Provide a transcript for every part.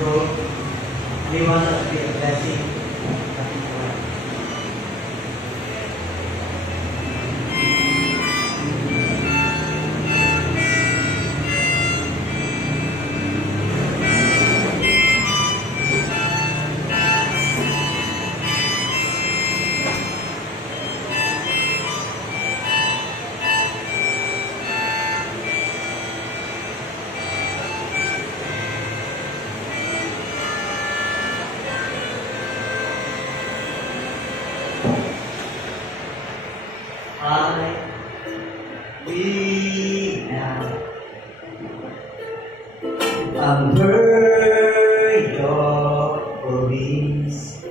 So we want us to be a blessing. Under your wings,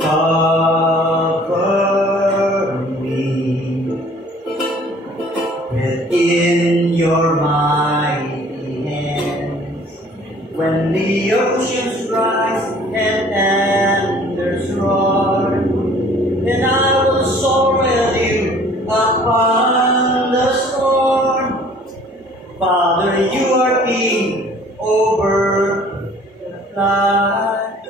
cover me within your mighty hands. When the oceans rise and thunders roar, then I will soar with you upon the storm. Father, you are king over the flood,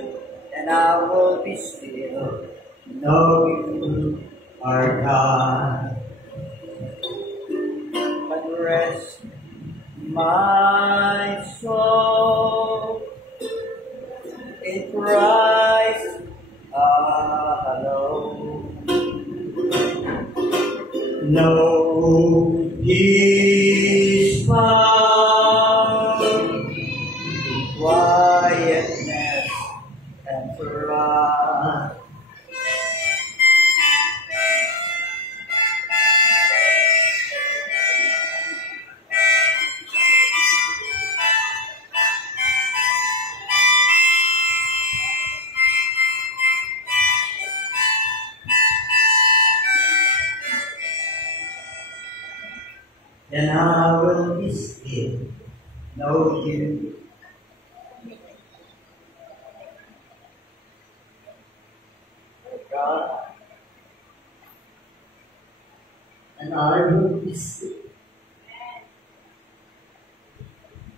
and I will be still, know you are God. But rest my soul in Christ alone. No peace found in quietness and trust. Then I will be still, know you. God, and I will be still,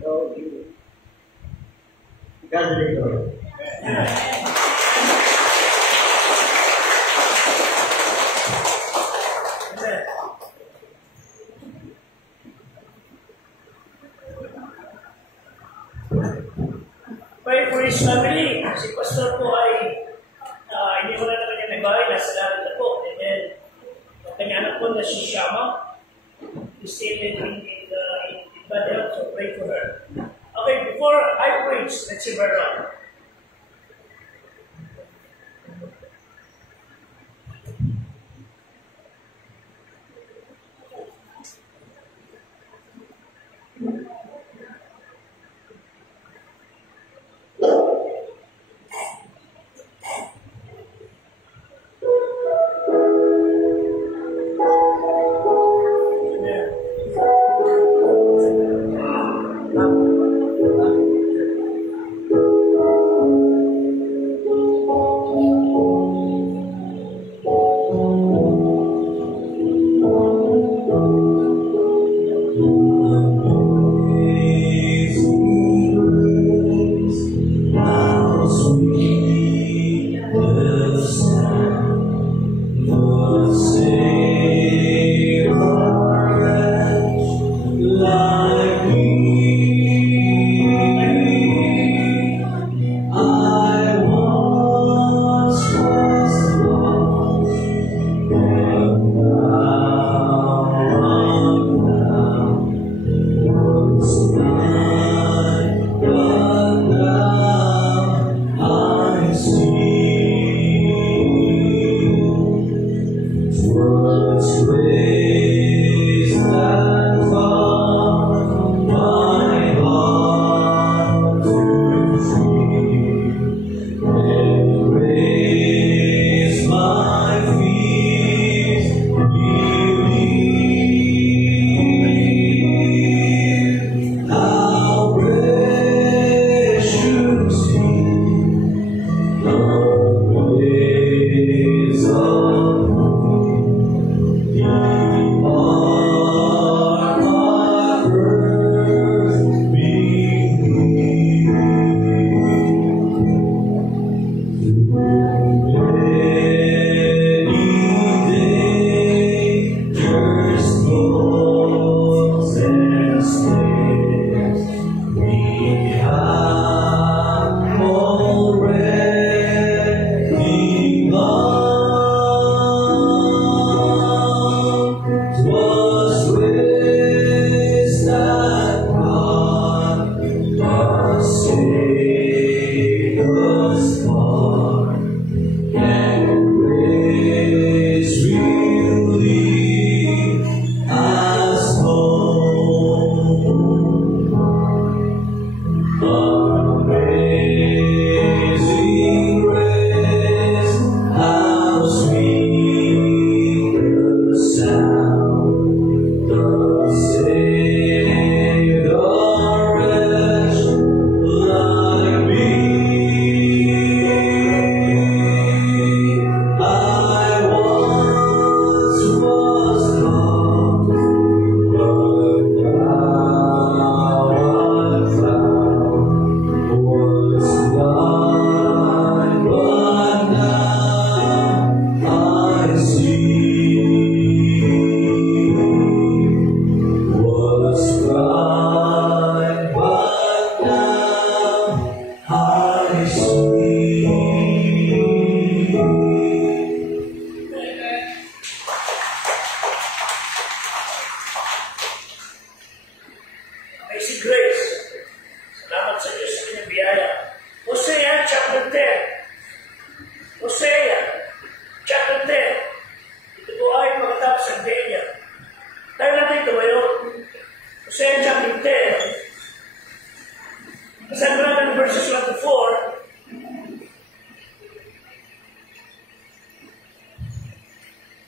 know you. God be glory. Pray for his family. Si Pastor po ay hindi mo na kanya nagbahay, nasa lahat na po. And then, kanya anak po na si Shama, is still in bad health, so pray for her. Okay, before I preach, let's see brother.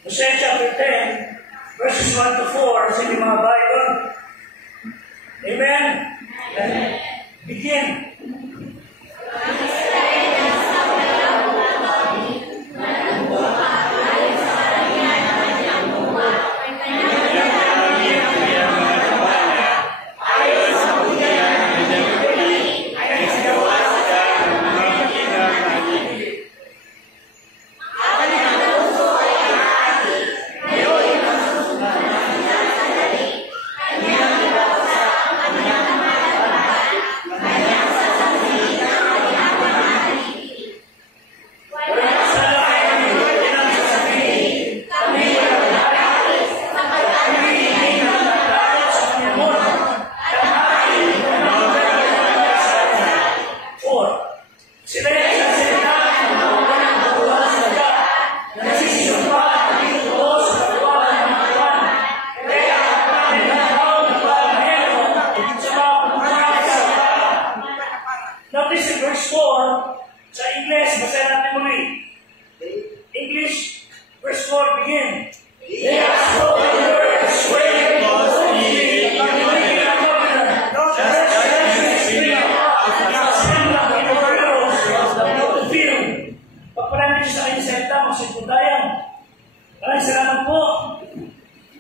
Hosea chapter 10, verses 1 to 4, sa inyong mga Bible. Amen? Amen. Begin. Notice in verse 4, sa English, basahin natin muli. English, verse 4, begin. They have spoken words, swearing boldly in the covenant. The resurrection assembly in the willows of the field. Pagpalanin sa kanyang salita, magsipundayan. Maraming salamat po.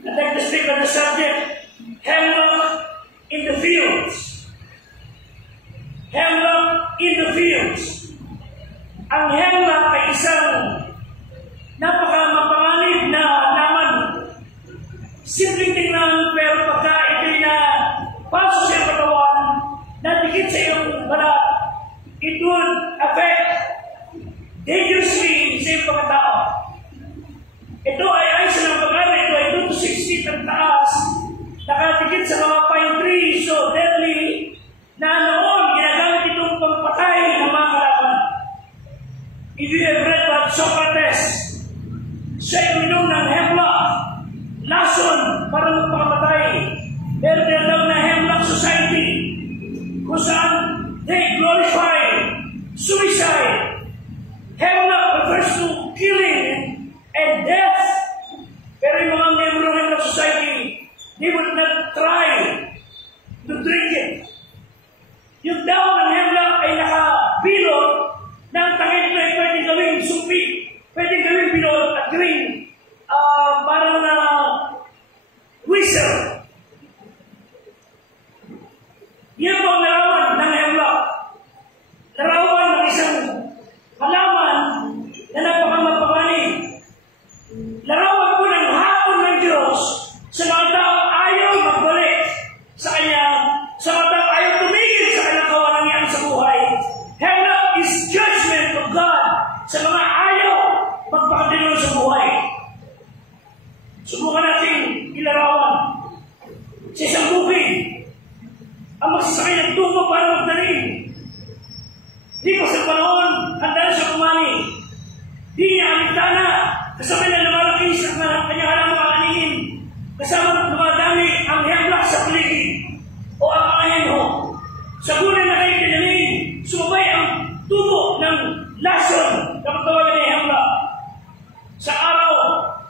I'd like to speak on the subject, hemlock in the fields. Hemlock in the fields. Ang hemlock ay isang napaka-mapanganib na halaman. Simpleng tingnan, pero pagka ito'y na pasok sa iyong katawan, nadikit sa iyong balat, it would affect dangerously sa iyong pagkatao. Ito ay sa ng pangalan, ito ay 2 to 6 feet ang taas, nakadikit sa mga pine trees, so deadly, na noon, ginagamit itong pagpatay ng mga kalaban. If you have read about Socrates, siya yung minum ng hemlock, lason para magpakamatay. Pero tinatawag na hemlock society, kung saan they glorify suicide. Hemlock refers to killing and death. Pero yung mga membro ng hemlock society, they would not try to drink it. Yung daon ng hemlock ay nakabilot ng tangit na pwedeng gawing sumpi, pwedeng gawing bilot at gawing parang na whistle. Yan po ang larawan ng hemlock. Larawan ng isang halaman na napakamapanganib. Larawan po ng hapon ng Diyos sa mga taong ayaw magbalik sa Kanya, sa mga taong ayaw tumigil sa Kanyang kawalangan sa buhay. Hemlock is judgment of God sa mga ayaw magpakatino sa buhay. Subukan natin ilarawan sa isang bukid ang magsasakay ng tubo para magdaling. Di ko sa panahon, handa na siya kumani. Di niya alintana, kasama na lumalaki sa kanyang halang mga aningin, kasama dumadami ang hemlock sa paligid o ang ahenho. Sa gulay na kayo kinaling, sumabay ang tubo ng lason na pagtawagan ng hemlock. Sa araw,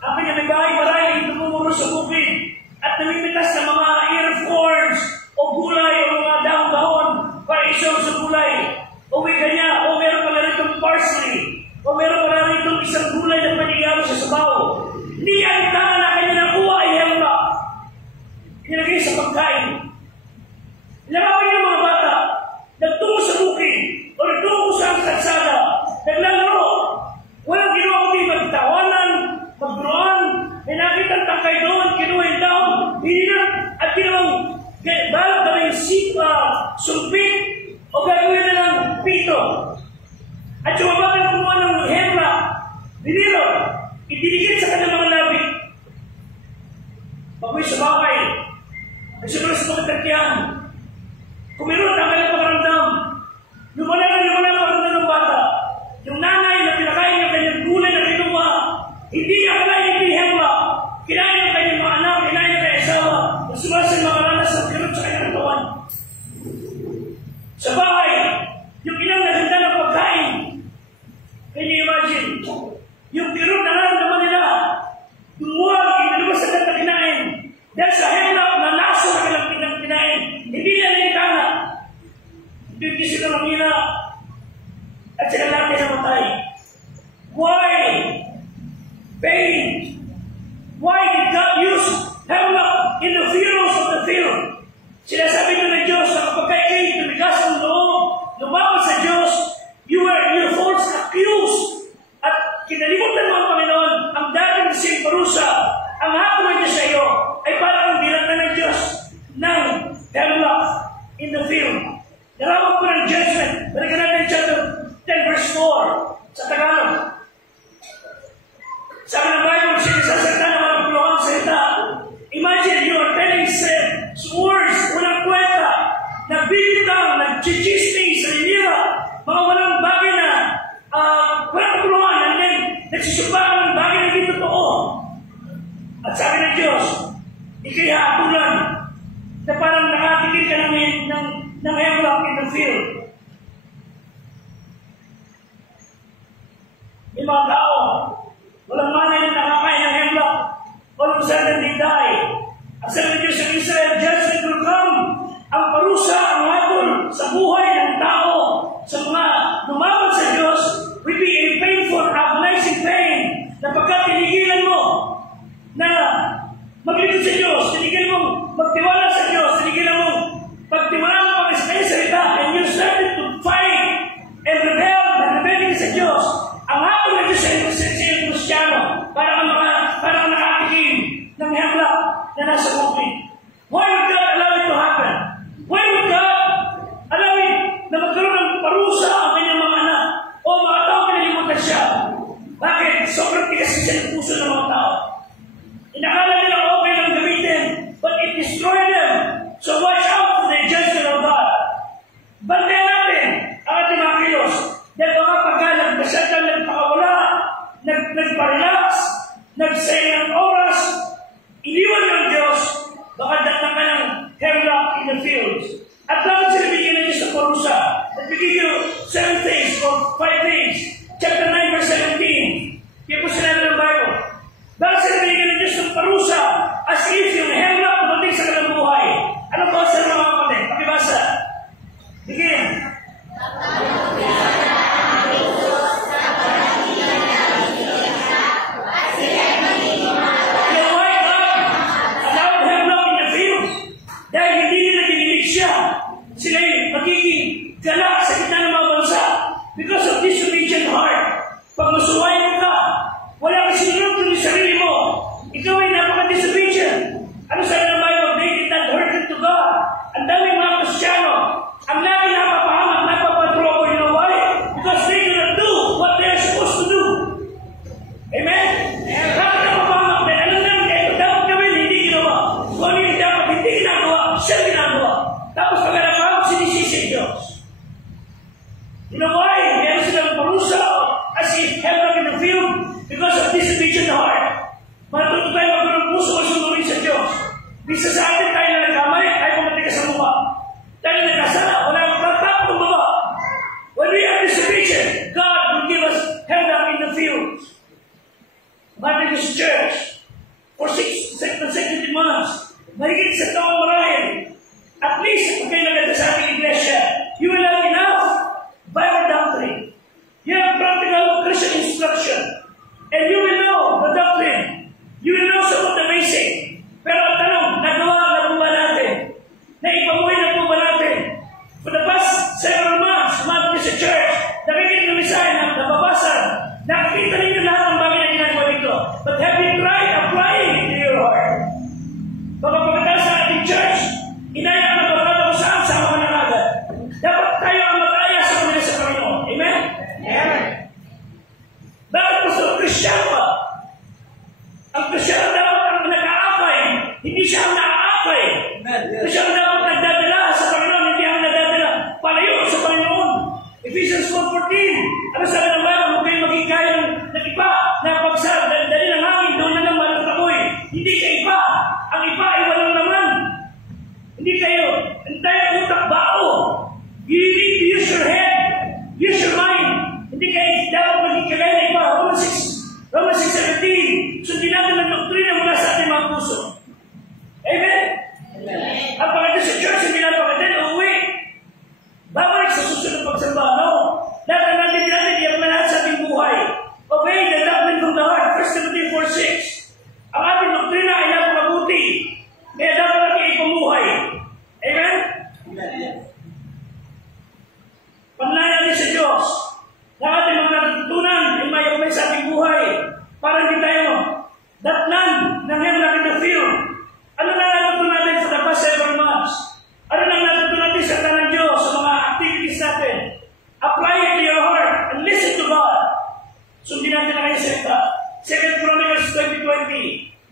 ang pinamigay maraming tumumuro sa bukid at namimitas ng mga earthworms o gulay o mga dahon-dahon para isang sa gulay. Uwi ka niya, o meron pala ritong parsley, o meron pala ritong isang gulay na panigaro sa sabaw. Hindi ang tama na kanya nakuha ay hemlock. Inilagay sa pagkain. Larawan niyo mga bata, nagtungo sa bukid, o nagtungo sa kalsada, naglalaro. Walang ginawa kundi magtawanan, magduruan, may nakita ang tangkay doon, kinuha yung daon, hinilap, at ginawang balot na may sumpit, o gagawin na ng pito. At yung mabagal kumuha ng hemlock, diniro, idinikit sa kanyang mga labi. Pag-uwi sa bahay, nagsimula sa pagkatagyan, kumirot ang kanyang pakaramdam. Lumala ang pakaramdam ng bata. Yung nanay na pinakain ng kanyang gulay na kinuha, hindi niya kalahin yung hemlock. Kinain ng kanyang mga anak, kinain ng kanyang asawa, nasumasin mga ranas ng kirot sa kanyang katawan. Sa bahay, yung inang naganda ng pagkain. Can you imagine? Yung kirot na naman nila, pain. Why did God use hemlock in the funerals of the film? Sinasabi na ng Diyos na kapag kayo tumigas ng loob, lumapit sa Diyos, your false accused. At kinalimutan mo ang Panginoon, ang dating siyang parusa, ang hakuman niya sa iyo, ay parang bilang ng Diyos ng hemlock in the film. Narawag ko ng judgment. Balikan natin chapter 10 verse 4 sa Tagalog. Sabi ng Bible, sinasasalita ng mga puluhang salita. Imagine you are telling words, walang kwenta, nagbibitaw, nagchichismis, naninira, mga walang bagay na walang puluhan, and then nagsusubakan ng bagay na hindi totoo. At sabi ng Diyos, ikay haatulan na parang nakatikil ka ng hemlock in the field. May mga tao, walang manay na nakakain ng hemlock. All of a sudden they die. Ang sabi ng Diyos ng Israel, judgment will come. Ang parusa, ang hatol sa buhay ng tao, sa mga lumabot sa Diyos, will be a painful, agonizing pain na pagka tinigilan mo na maglingkod sa Diyos, tinigilan mo magtiwala sa Diyos, tinigilan mo pagtiwala mo ang isa kanyang salita, and you started to fight and rebel sa Diyos. Ang hatol ng Diyos sa iyong Kristiyano, parang nakatikim ng hemlock na nasa bukid. Why would God allow it to happen? Why would God allow it na magkaroon ng parusa ang kanyang mga anak? O mga tao pinalimutan siya. Bakit? Sobrang tigas siya ng puso ng mga tao. Inakala nila okay lang gamitin, but it destroyed them. So watch out for the judgment of God. Bantayan natin ang ating mga kilos. Dahil mga pagkalag, masyadang nagpakawala, nagparelax, nagsayang ng oras, iniwan ng Diyos, baka datang ka ng hemlock in the fields. At bakit sila bigyan ng Diyos ng parusa? Nagbigay nyo 7 things or 5 things. Chapter 9 verse 17. Kaya po sinabi ng Bible. Bakit sila bigyan ng Diyos ng parusa as if yung hemlock dumating sa kanilang buhay? Ano po sa mga kapatid? Pakibasa. Begin. Sila'y magiging galak sa gitna ng mga bansa because of disobedient heart. Pag masuwayan ka, wala kang sinunod ng sarili mo. Ikaw ay napaka-disobedient. Ano sabi ng Bible? They did not hearken to God. Ang daming mga Kristiyano, ang lagi napapahamak, napapatrobo. You know why? Because they do not do what they are supposed to do. Amen? Bakit napapahamak? Dahil alam namin kayo, dapat gawin, hindi ginawa. Kung ano yung dapat hindi ginagawa, siya ginagawa. Tapos pagkakapag sinisisi Diyos. You know why? Meron silang parusa as if hemlock in the field because of disobedient heart. Matuto tayo magkaroon puso o sumurin sa Diyos. Bisa sa atin tayo na nagkamali, tayo pumatika sa mukha. Tayo nagkasala, wala ang pagtap ng baba. When we are disobedient, God will give us hemlock in the field. But in this church, for 6 consecutive months, mahigit sa taong marahil, at least, kung kayo naganda sa ating iglesia, you will have enough Bible doctrine. You have practical Christian instruction. And you will know the doctrine. You will know some of the basic. Pero ang tanong, nagawa na po ba natin? Naipamuhay na po ba natin? For the past several months, umagot sa church, nakikinig ng mensahe na nababasa, nakikita ninyo lahat ng bagay na ginagawa dito. But have you tried applying it to your heart? Pagkakataon sa ating church, inaya ang magkakata ko saan sa mga nanagad. Dapat tayo ang mag-aya sa kanila sa Panginoon. Amen? Amen. Bakit po sa Kristiyan pa? Ang Kristiyan dapat ang nag-aakay, hindi siya ang naaakay. Kristiyan dapat nagdadala sa Panginoon, hindi ang nagdadala palayo sa Panginoon. Ephesians 4:14. Ano sabi ng Bible? Huwag kayo maging kaya ng iba na pagsarap, dali ng hangin, doon na lang matatakoy. Hindi ka iba. Ang iba ay walang naman. Hindi kayo, entire utak bao. You need to use your head, use your mind. Hindi kayo dapat maging kagaya na iba. Romans 6:17. Sundin natin ang doktrina mula sa ating mga puso. Amen? Amen. Ang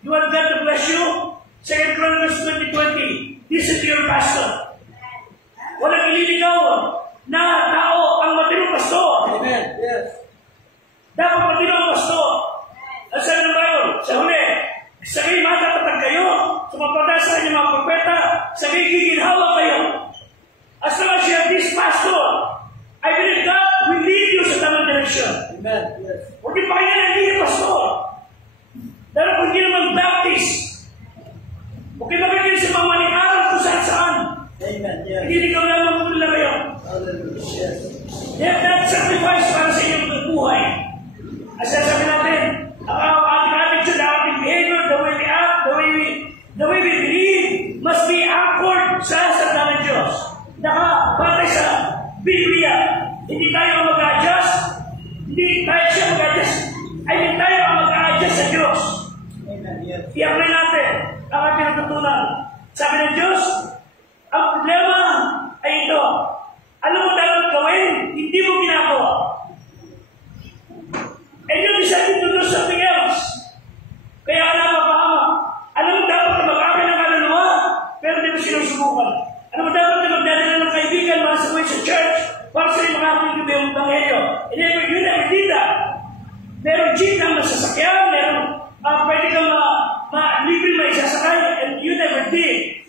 You want God to bless you? 2 Chronicles 20:20. Listen to your pastor. Walang ililigaw na tao ang matinong pastor. Amen. Yes. Dapat matinong pastor. Ang sabi ng Bible, sa huli, sa kayo matatatag kayo, sumapada sa inyong mga propeta, sa kayo giginhawa kayo. As long as you have this pastor, I believe God will lead you sa tamang direction. Amen. Yes. Huwag yung pakinggan ang hindi pastor. Dahil kung hindi naman Baptist, huwag yung makikita sa mga manikaran kung saan-saan. Amen. Yes. Hindi ikaw naman mula kayo. Hallelujah. Yes. They have that sacrifice para sa inyong buhay. As sabi natin, ang ating attitude, ang ating behavior, the way we act, the way we believe, must be anchored sa salita ng Diyos. Nakabatay sa Biblia. Hindi tayo mag-adjust. Hindi tayo siya mag-adjust. Ay hindi tayo ang mag-adjust sa Diyos. Amen. Yes. I-apply natin ang ating natutunan. Sabi ng Diyos, ang problema ay ito. Alam mo dapat gawin, hindi mo ginagawa. And you decided to do something else. Kaya ka napapahama. Alam mo dapat na mag-akin ng kaluluwa, pero hindi mo sinusubukan. Alam mo dapat na magdadala ng kaibigan, mga sa sa church, para sa iyo makakalimutan yung Ebanghelyo. You never did that. Meron jeep kang masasakyan, meron pwede kang libre may sasakay, and you never did.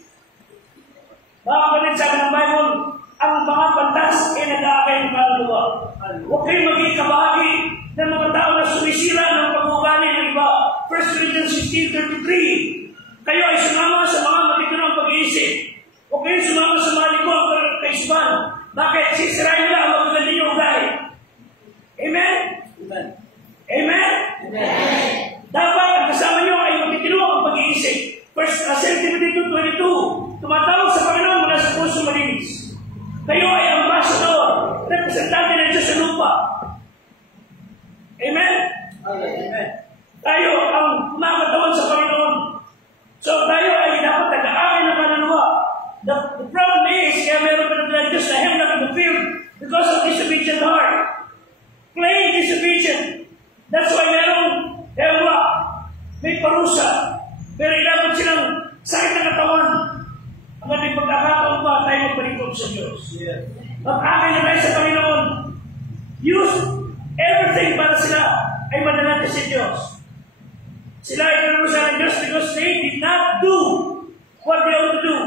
Mga kapatid, sabi ng Bible, ang mga pantas ay nag-aakay ng kaluluwa. Huwag kayong maging kabahagi ng mga tao na sumisira ng pag-uugali ng iba. 1 Corinthians 16:33. Kayo ay sumama sa mga matitinong pag-iisip. Huwag kayong sumama sa mga likod ng kaisipan. Bakit? Sisirain nila ang magaganda niyong ugali. Amen? Amen. Amen? Amen. Dapat ang kasama niyo ay matitinong ang pag-iisip. 1 Timothy 2:22. Tumatawag sa Panginoon mula sa puso malinis. Kayo ay ambassador, representante ng Diyos sa lupa. Amen? Amen. Tayo ang kumakatawan sa Panginoon. So tayo ay dapat nag-aakay ng kaluluwa. The problem is, kaya meron pa ng Diyos na hemlock in the field because of disobedient heart. Plain disobedient. That's why merong hemlock. May parusa. Pero dapat silang sakit ng katawan. Ang ating pagkakataon pa tayo magpalikod sa Diyos. Yes. Mag-aakay na tayo sa Panginoon. Use everything para sila ay madalante sa Diyos. Sila ay parusa ng Diyos because they did not do what they ought to do.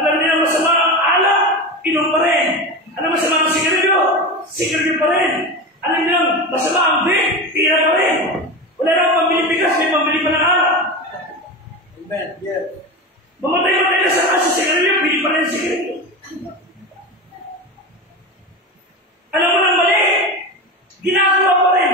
Alam niyo masama ang alak, inom pa rin. Alam masama ang sigarilyo pa rin. Alam niyo masama ang vape, tira pa rin. Wala na pambili bigas, may pambili pa ng alak. Amen. Yes. Mamatay-matay na sa kaso sigarilyo, pili pa rin sigarilyo. Alam mo nang mali, ginagawa pa rin.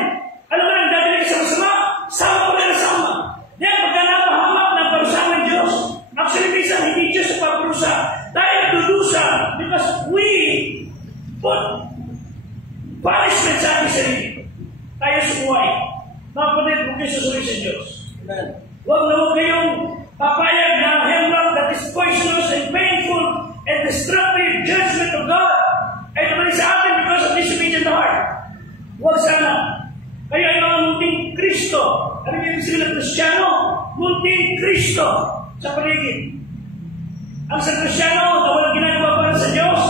Alam mo nang dadaling sa masama, sama pa rin sama. Dahil pagka napahamak ng parusahan ng Diyos, actually minsan hindi Diyos sa pagparusa. Tayo nagdudusa because we put punishment sa ating sarili. Tayo sumuhay. Mga kapatid, huwag kayo susuri sa Diyos. Amen. Huwag na huwag kayong papayag na ang hemlock that is poisonous and painful and destructive judgment of God ay naman sa atin because of disobedient heart. Huwag sana. Kayo ay mga munting Kristo. Ano yung ibig sabihin ng Kristiyano? Munting Kristo sa paligid. Ang sa Kristiyano na walang ginagawa para sa Diyos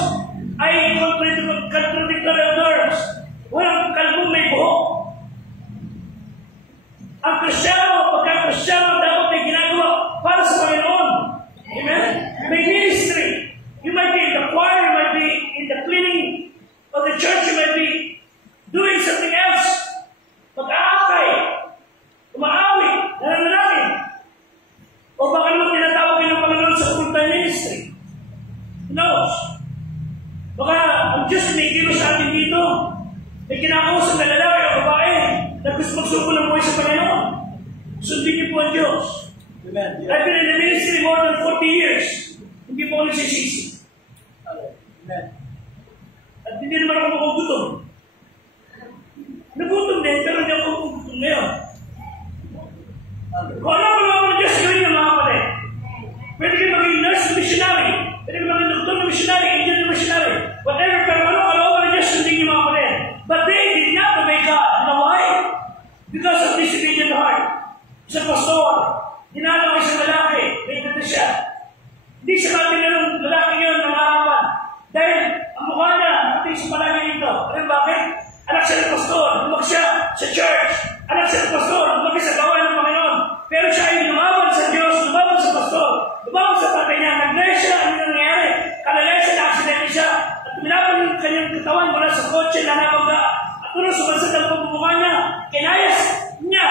ay contradictory of terms. Walang kalbong may buhok. Ang Kristiyano, pagka-Kristiyano, dapat may ginagawa para sa Panginoon. Amen? May ministry. You might be in the choir, you might be in the cleaning of the church, you might be doing something else. Mag-aakay, umaawi, nananalangin. O baka naman tinatawag ng Panginoon sa full-time ministry. Who knows? Baka ang Diyos may kilos sa atin dito. May kinakausap na lalaki o babae na gusto magsuko ng buhay sa Panginoon. Sundin niyo po ang Diyos. Amen. Yes. I've been in the ministry more than 40 years. Hindi po ako nagsisisi. Amen. At hindi naman ako magugutom. Nagutom din, pero hindi ako magugutom ngayon. Kung ano ako ng Diyos, yun yung mga kapatid. Pwede kayo maging nurse missionary. Pwede kayo maging doktor na missionary, engineer na missionary. Whatever, pero ano ng Diyos, sundin yung mga kapatid. But they did not obey God. You know why? Because of disobedient heart. Isang pastor, dinalaw isang lalaki, may na siya. Hindi siya matinanong lalaki yun ng harapan. Dahil ang mukha niya, natin sa palagi nito. Alam bakit? Anak siya ng pastor, lumaki siya sa church. Anak siya ng pastor, lumaki sa gawain ng Panginoon. Pero siya ay lumaban sa Diyos, lumaban sa pastor, lumaban sa tatay niya, nag-dress siya, ano nangyayari? Kalalay siya, na-accident siya, at pinapan yung kanyang katawan mula sa kotse na nabangga. At tuloy sumansad ang pagmumukha niya, kinayas niya,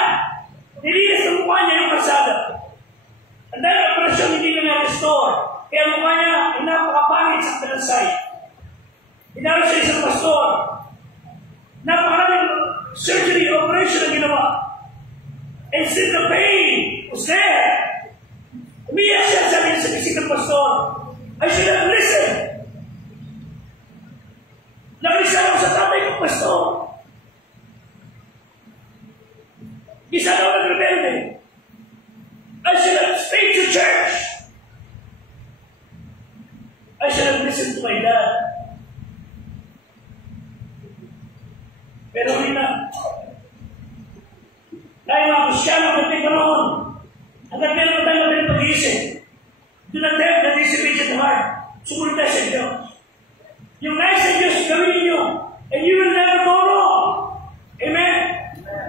nilinis ang mukha niya yung kasada. Ang dahil ang operasyon hindi niya na-restore, kaya mukha niya ay napakapangit sa kalansay. Hinaro siya isang pastor, napakaraming surgery operation na ginawa. And still the pain was there. Umiyak siya, sabi niya sa bisig ng pastor, I should have listened. Nakisa ako sa tatay ng pastor. Isa daw nag-rebelde. I should have stayed to church. I should have listened to my dad. Pero hindi na. Dahil mga Kristyano natin karoon, hanggang meron tayo natin pag-iisip. Do not have the dissipated heart. Sumunod tayo sa Diyos. Yung nais sa Diyos, gawin ninyo, and you will never go wrong. Amen?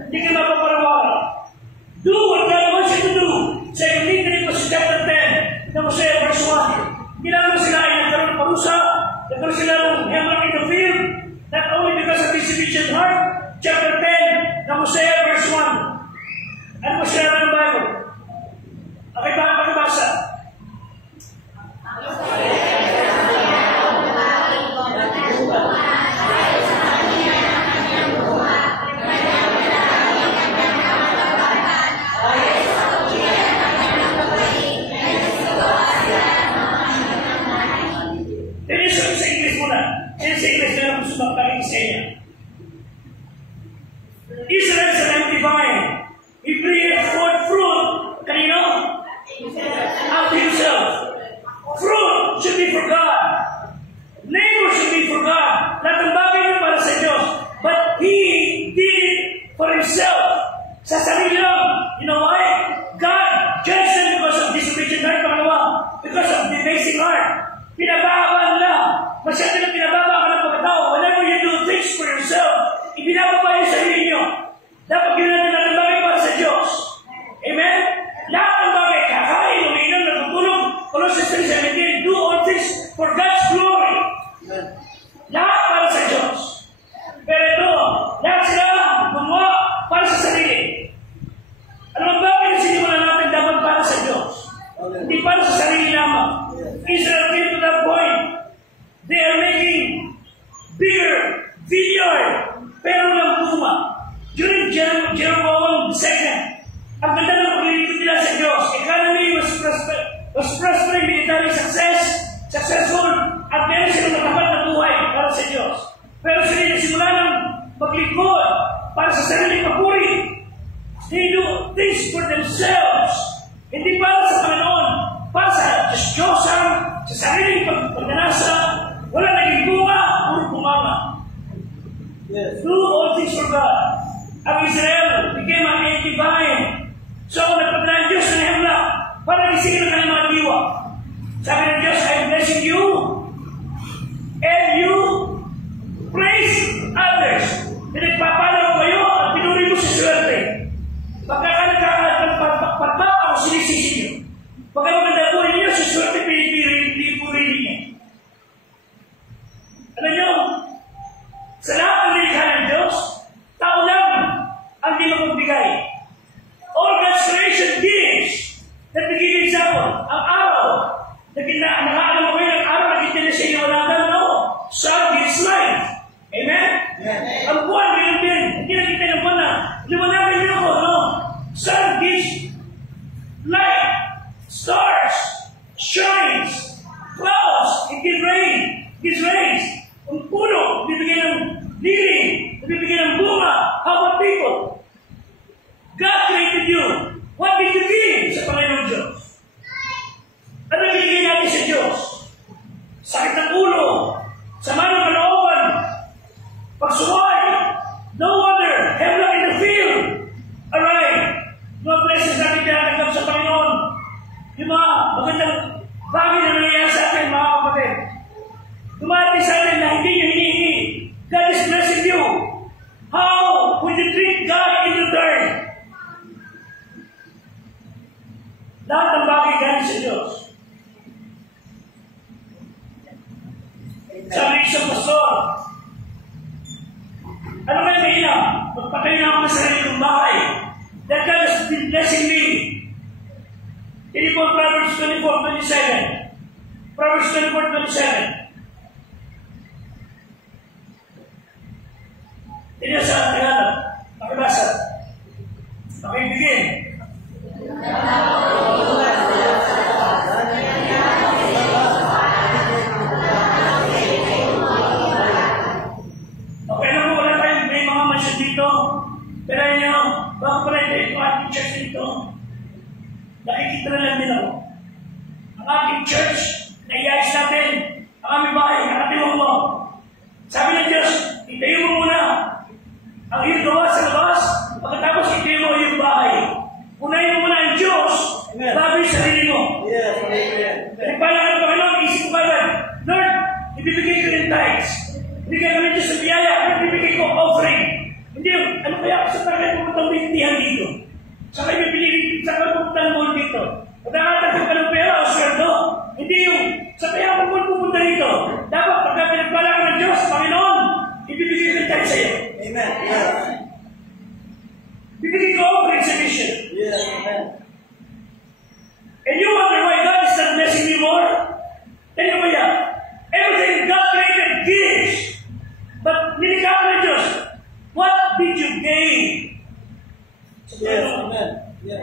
Hindi ka mapaparawaran. Do what God wants you to do. Sa Leviticus po sa chapter 10, na Hosea verse 1. Hindi naman sila ay nagkaroon ng parusa, nagkaroon sila ng hemlock in the field, not only because of dissipated heart. Chapter 10, na Hosea verse 1. Ano mo siya ng Bible? Okay ba ang pagbasa? Sa English muna. Sa English na lang gusto magkaling sa inyo. Israel is an empty vine. He brings forth fruit. Kanino? Unto himself. Fruit should be for God. Labor should be for God. Lahat ng bagay niya para sa Diyos. But he did it for himself. Sa sarili lang. You know why? God judged them because of disobedient heart. Pangalawa, because of debasing heart. Pinababaan lang. Masyado na pinababa ka ng pagkatao. Whenever you do things for yourself, ibinababa yung sarili nyo. Dapat ginawa natin ang bagay para sa Diyos. Amen? Lahat ng bagay, kakain, umiinom, natutulog, Colossians 3:17, do all things for God's glory. Lahat para sa Diyos. Pero ito, lahat sila gumawa para sa sarili. Ano ang bagay na sinimulan natin dapat para sa Diyos? Hindi para sa sarili lamang. Israel came to that point. They are making bigger vineyard, pero walang tuma. During Jeroboam II, ang ganda ng paglilingkod nila sa Diyos. Economy was prospering, military successful, at meron silang matapat na buhay para sa Diyos. Pero sila nagsimula ng maglingkod para sa sariling papuri. They do things for themselves. Hindi para sa Panginoon, para sa Diyosan, sa sariling pagnanasa, wala naging bunga, puro bumanga. Yes. Do all things for God. Ang Israel became an empty vine. So, nagpagdala ng Diyos ng hemlock para gisingin ang kanyang mga diwa. Sabi ng Diyos, I'm blessing you, and you praise others. Pinagpapala ko kayo at pinuri mo sa swerte. Pagkakalagkakalad ng pagpapagpag ako sinisisi niyo. Pagka maganda po niyo, sa swerte pinipuri niyo. Alam niyo, sa lahat ng nilikha ng Diyos, tao lang ang di magbigay. All God's creation gives. That nagiging example, ang araw, nakaalam mo kayo ng araw, nakita na siya iwalagan, no? Sun gives life. Amen? Yeah. Ang buwan, ganyan din. Hindi nakita ng buwan na, liwanagan niyo ako, no? Sun gives light. Stars shines. magandang bagay na nangyayari sa atin, mga kapatid. Dumating sa atin na hindi niyo hinihingi. God is blessing you. How would you treat God in return? Lahat ng bagay galing sa Diyos. Sabi isang pastor, ano kayo kailan? Magpatayo na ako sa sarili kong bahay. That God has been blessing me. Hindi po Proverbs 24:27. Proverbs 24:27. Hindi sa Tagalog. Pakibasa. Pakibigin. Okay na po, wala tayong may mga mansyon dito. Pero yun yung, baka pala ito ating church dito. Nakikita na lang nila. Ang ating church, naiayos natin. Ang aming bahay, nakatiwang mo. Sabi ng Diyos, itayo mo muna ang iyong gawa sa labas, pagkatapos itayo mo yung bahay. Unahin mo muna ang Diyos, bago yung sarili mo. Yes, amen. Kasi pala ang Panginoon, isip ko kagad, Lord, ibibigay ko ng tithes. Hindi ka kami Diyos sa biyaya, pero ibibigay ko offering. Hindi, ano kaya ako sa tagay pupuntang bintihan dito? Saka ibibigay, saka pupuntang mall dito. Pagkakatagdag ka ng pera o sweldo. Hindi yung, sa kaya pupunta dito. Dapat pagka pinagpala ka ng Diyos, Panginoon, ibibigay ko ng tithes sa iyo. Amen. Yes. Bibigay ko offering sa mission. Yes, amen. And you wonder why God is not blessing you more? Ano ba yan? Everything God created gives. But nilikha ka ng Diyos. What did you gain? Yes, amen. Yes.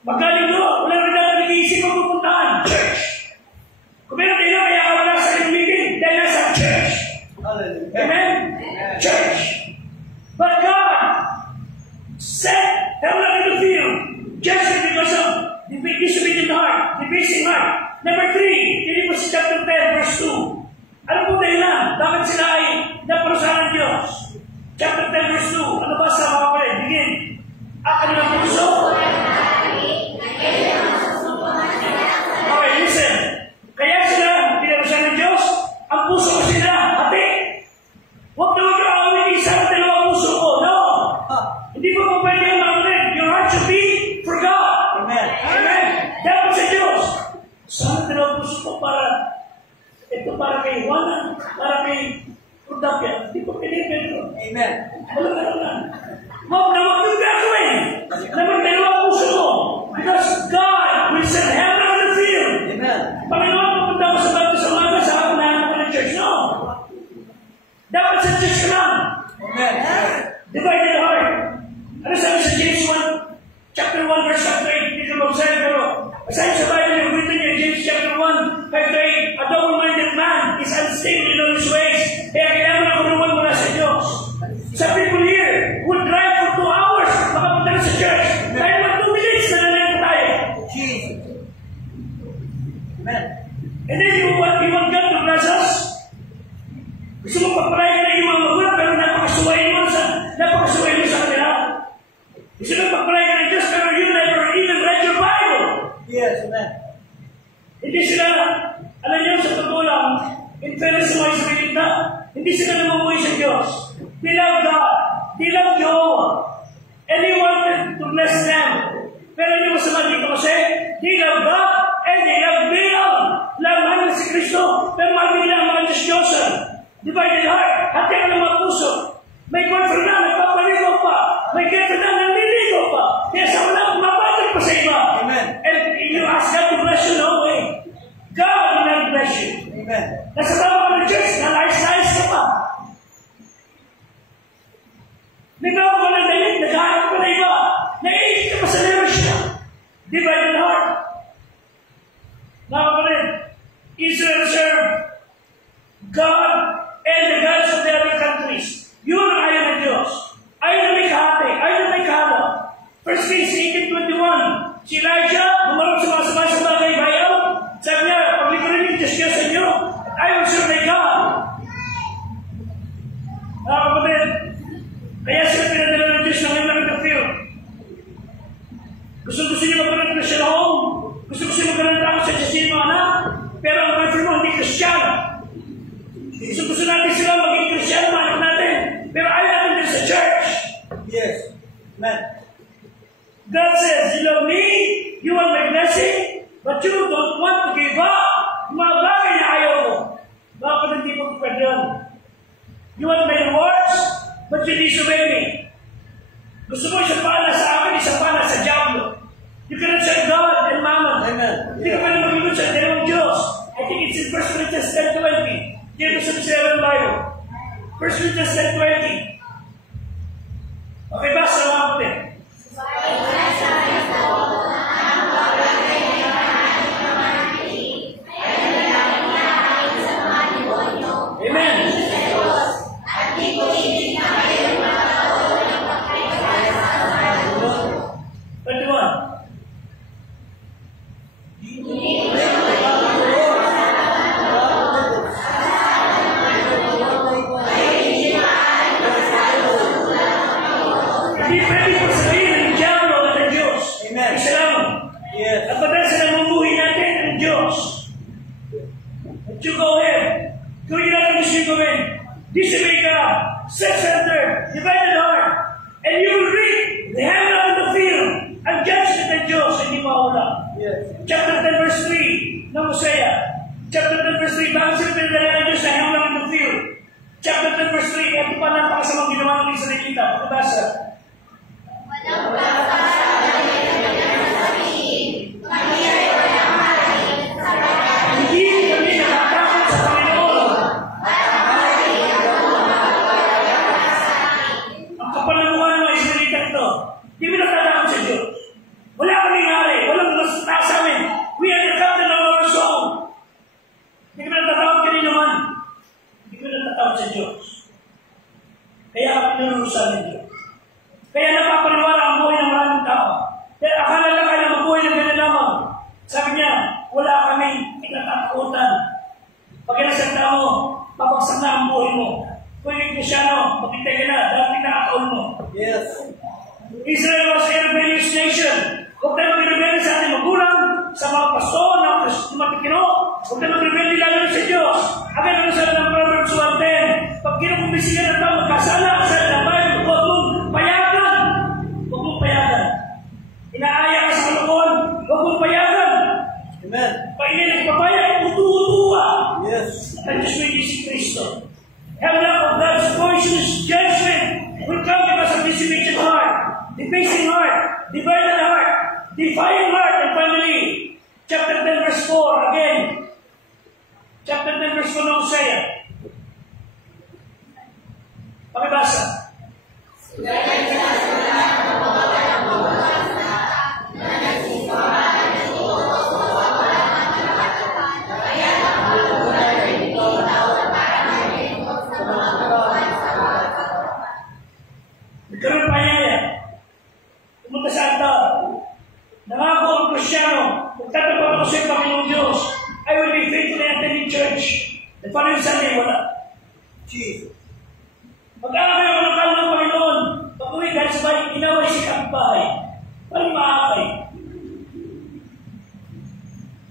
Pagkaling doon, wala rin natin nag-iisip ang pupuntahan. Church. Kung meron kayo, kaya ka wala sa inyong meeting, dahil nasa church. Hallelujah. Amen? Church. But God set heaven and the field just because of the disobedient heart, the basing heart. Number 3, Philippians chapter 10, verse 2. Ano po dahilan? Bakit sila ay naparusahan ng Diyos? Chapter 10, verse 2. Ano ba sa mga pala? Begin. Akin ng puso. Okay, listen. Kaya sila pinarusahan ng Diyos, ang puso ko sila, hati. Huwag na mag-aawin isa ang dalawang puso ko. No. Hindi ko pa pwede yung makulit. Your heart should be for God. Amen. Amen. Dapat sa Diyos. Saan dalawang puso ko para kay Juana, para kay Rudapia. Hindi ko pinipin ko. Amen. Wala na. Huwag na huwag yung gagawin. Naman dalawang puso mo. Because God will send heaven on the field. Amen. Panginoon, pupunta ko sa bago sa umaga sa kapunahan ko ng church. No. Dapat sa church ka lang. Amen. Divided heart. Ano sabi sa James 1, chapter 1, verse 8, hindi ka mag-sign, pero aside sa Bible, yung written niya, James chapter 1, 5-8, a double-minded man is unstable in all his ways. Kaya kailangan na kunuman mula sa Diyos. Some people here would drive for 2 hours makapunta na sa church. Kahit mga 2 minutes na nalaman tayo. Jesus. Amen. And then you want God to bless us? Gusto mo pagpalay ka na yung mga magulang, pero napakasuwain mo sa kanila. Gusto mo pagpalay ka ng Diyos, pero you never even read your Bible. Yes, amen. Hindi sila, alam niyo, sa totoo lang, in fairness sa mga Israelita, hindi sila namumuhay sa Diyos. They love God. They love Jehovah. And He wanted to bless them. Pero yung masama dito kasi, they love God and they love Baal. Laman na si Kristo, pero mahal nila ang mga Diyos-Diyosan. Divided heart, hati ka ng mga puso. May boyfriend na, nagpapaligaw pa. May girlfriend na, nanliligaw pa. Kaya sa wala, mapatag pa sa iba. Amen. And you ask God to bless you, no way. God will not bless you. Amen. Nasa tao ka ng church, nalais-lais ka pa. Nagawa ka ng dalit, naghahanap ka na iba. Naiisip ka pa sa siya. Divided heart. Mga kapatid, Israel served God and the gods of the other countries. Yun ang ayaw ng Diyos. Yes. Amen. God says, you love me, you want my blessing, but you don't want to give up. Yung mga bagay na ayaw mo. Bakit hindi mo pwede yun? You want my rewards, but you disobey me. Gusto mo isang pala sa akin, isang pala sa Diablo. You cannot serve God and Mammon. Amen. Hindi ka pwede mag-ibig sa dalawang Diyos. I think it's in 1 Corinthians 10:20. Dito sa 7 Bible. 1 Corinthians 10:20. Okay ba? Salamat din. Amen. 21. Hindi pwede po sabihin ng Diablo at ng Diyos. Amen. Isa lang. Yes. At pagka sa namumuhi natin ng Diyos. At you go ahead. Gawin natin gusto yung gawin. Disobey ka. Self-centered. Divided heart. And you will reap the heaven of the field. Ang judgment ng Diyos hindi mawala. Yes. Chapter 10 verse 3 ng Hosea. Chapter 10 verse 3. Bakit sila pinadala ng Diyos na heaven of the field? Chapter 10 verse 3. Ito pa napakasamang ginawa ng Israelita. Pagkabasa. Hindi kami natatakot sa Panginoon. Ang kapal ng mukha ng mga Israelita ito. Hindi kami natatakot sa Diyos. Wala kaming hari. Walang taas sa amin. We are the captain of our soul. Hindi kami natatakot kanina naman. Hindi kami natatakot sa Diyos. Kaya kami narurusan ng Diyos. Kaya napapaliwala ang buhay ng maraming tao. Kaya akala lang kaya mabuhay ng ganyan lamang. Sabi niya, wala kaming kinatatakutan. Pag inasalita mo, papagsak na ang buhay mo. Kung hindi Kristyano, magkita ka na, dahil pinakakaul mo. Yes. Israel was a rebellious nation. Huwag tayo mag-rebelde sa ating magulang, sa mga pastor, na matikino. Huwag tayo mag-rebelde lalo sa Diyos. Agad ang sabi ng Proverbs 1:10. Pag kinukumbisi ka ng tao magkasala, sa Bible, huwag mong payagan. Huwag mong payagan. Inaaya ka sa kalukon, huwag mong payagan. Amen. Pag hindi nagpapayag, utu-utuwa. Yes. At Diyos may si Kristo. Heaven of God's poisonous judgment will come because of disobedient heart, defacing heart, divided heart, defying heart, and finally, chapter 10 verse 4, again. Chapter 10 verse 4 ng Hosea. Pakibasa. Nagkaroon pa yan. Pumunta sa altar. Nangako ang Kristyano, magtatapos ako sa Panginoong Diyos, I will be faithful in attending church. At paano yung Sunday, wala. Jesus. Mag-aakay ako ng kalang ng Panginoon. Pag-uwi kahit sa bahay, inaway si kapitbahay. Paano maakay?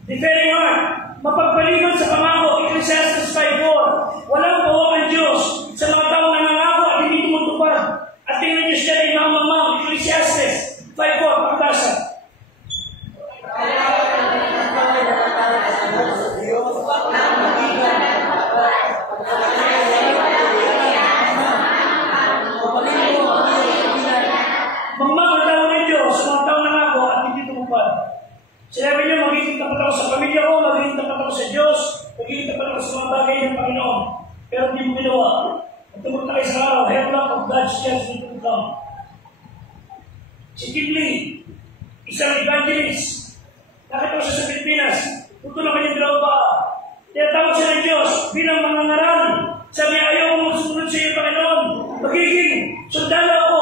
Deferring heart, mapagpaliban sa pangako, Ecclesiastes 5:4. Walang pawang ang Diyos sa mga taong nangangako at hindi tumutupad. At tingnan niyo siya ay mamamang, Ecclesiastes 5:4, pagbasa. Magmamang tao ng Diyos sa mga taong nangako at hindi tumupad. Sinabi niya, magiging tapat ako sa pamilya ko, magiging tapat ako sa Diyos, magiging tapat ako sa mga bagay ng Panginoon. Pero hindi mo ginawa. At tumagta kayo sa araw, hemlock of God's judgment to come. Si Kim Lee, isang evangelist, nakita ko siya sa Pilipinas, puto na kanyang dalawang paa. Tinatawag siya ng Diyos bilang mga ngaral. Sabi, ayaw ko magsusunod sa iyo, Panginoon. Magiging sundalo ako,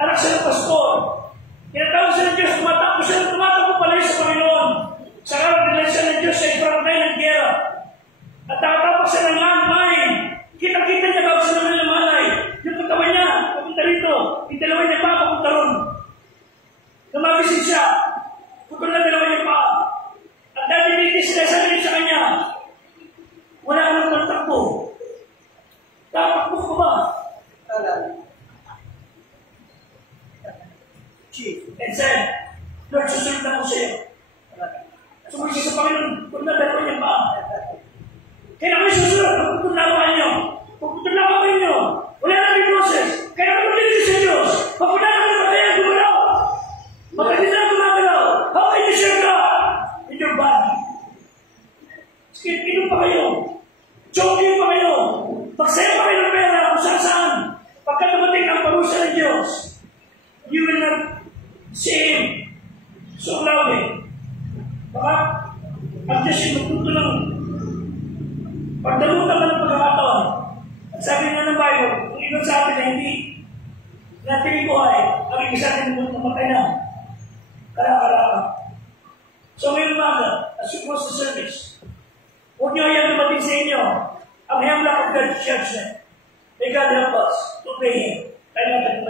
anak siya ng pastor. Tinatawag siya ng Diyos, tumatakbo pala sa Panginoon. Sa karoon siya ng Diyos sa iparangay ng gera. At nakatapak siya ng landmine. Kita-kita niya daw siya ng malay. Yung katawan niya, papunta rito. Yung dalawa niya pa, papunta ron. Namagisin siya. Putol na dalawa niya pa. At dahil nilitis sila, sabi sa kanya, wala ka nang tatakbo. Tatakbo ka ba? Jesus. and said, Lord, susunod na ako sa iyo. Sumuli sa Panginoon, kung nadalo niya ba? Kaya kami susunod, pagputulawan niyo. Pagputulawan niyo. Wala na may process. Kaya kami magiging sa Diyos. Pagpunta na kami kaya gumalaw. Magkakita na gumagalaw. How can you serve God in your body? Inom pa kayo. Jogging pa kayo. Pagsaya pa kayo ng pera kung saan. Pagka dumating ang parusa ng Diyos, you will not see Him so loudly. Baka, ang Diyos yung magtutulong. Pagdamutan ka ng pagkakataon, at sabi nga ng Bible, kung iba sa atin na hindi natin buhay, ang ibig sa atin mamatay na. Kara-kara. So ngayon umaga, as you close the service, huwag niyo yan dumating sa inyo ang hemlock of God's judgment. May God help us to obey Him. Kaya natin